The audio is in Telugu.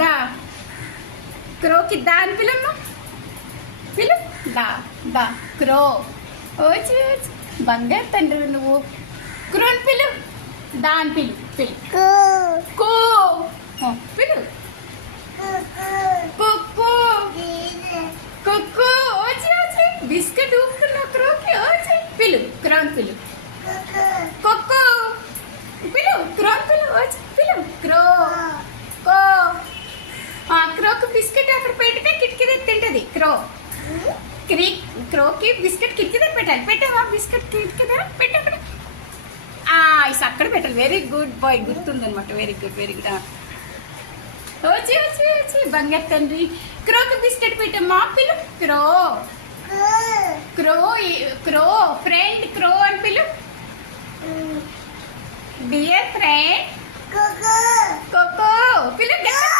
దా. క్రోకి దా అని పిలమ్మా. పిలు. దా దా క్రో. వచ్చి వచ్చి బంగారు తండ్రి నువ్వు. క్రో అని పిలు. దా అని పిలు. పిలు. కో. పిలు. కుక్కు. కుక్కు. వచ్చి వచ్చి బిస్కెట్ ఊపుతున్నావు క్రోకి. వచ్చి పిలు. క్రో అని పిలు. కుక్కు. పిలు. క్రో అని పిలు. వచ్చి పిలు. క్రో. కో. క్రోకి బిస్కెట్ అక్కడ పెడితే కిటికీ దగ్గర తింటది. క్రో. క్రోకి బిస్కెట్ కిటికీ దగ్గర పెట్టాలి. పెట్టావా బిస్కెట్ కిటికీ దగ్గర? పెట్టు అక్కడ. ఇస్ అక్కడ పెట్టాలి. Very good boy. గుర్తుందనమాట. Very good very good. వచ్చి వచ్చి వచ్చి బంగారు తండ్రి. క్రోకి బిస్కెట్ పెట్టమ్మా. పిలు. క్రో. క్రో. క్రో ఫ్రెండ్. క్రో అని పిలు. Dear friend. కోకో. పిలు.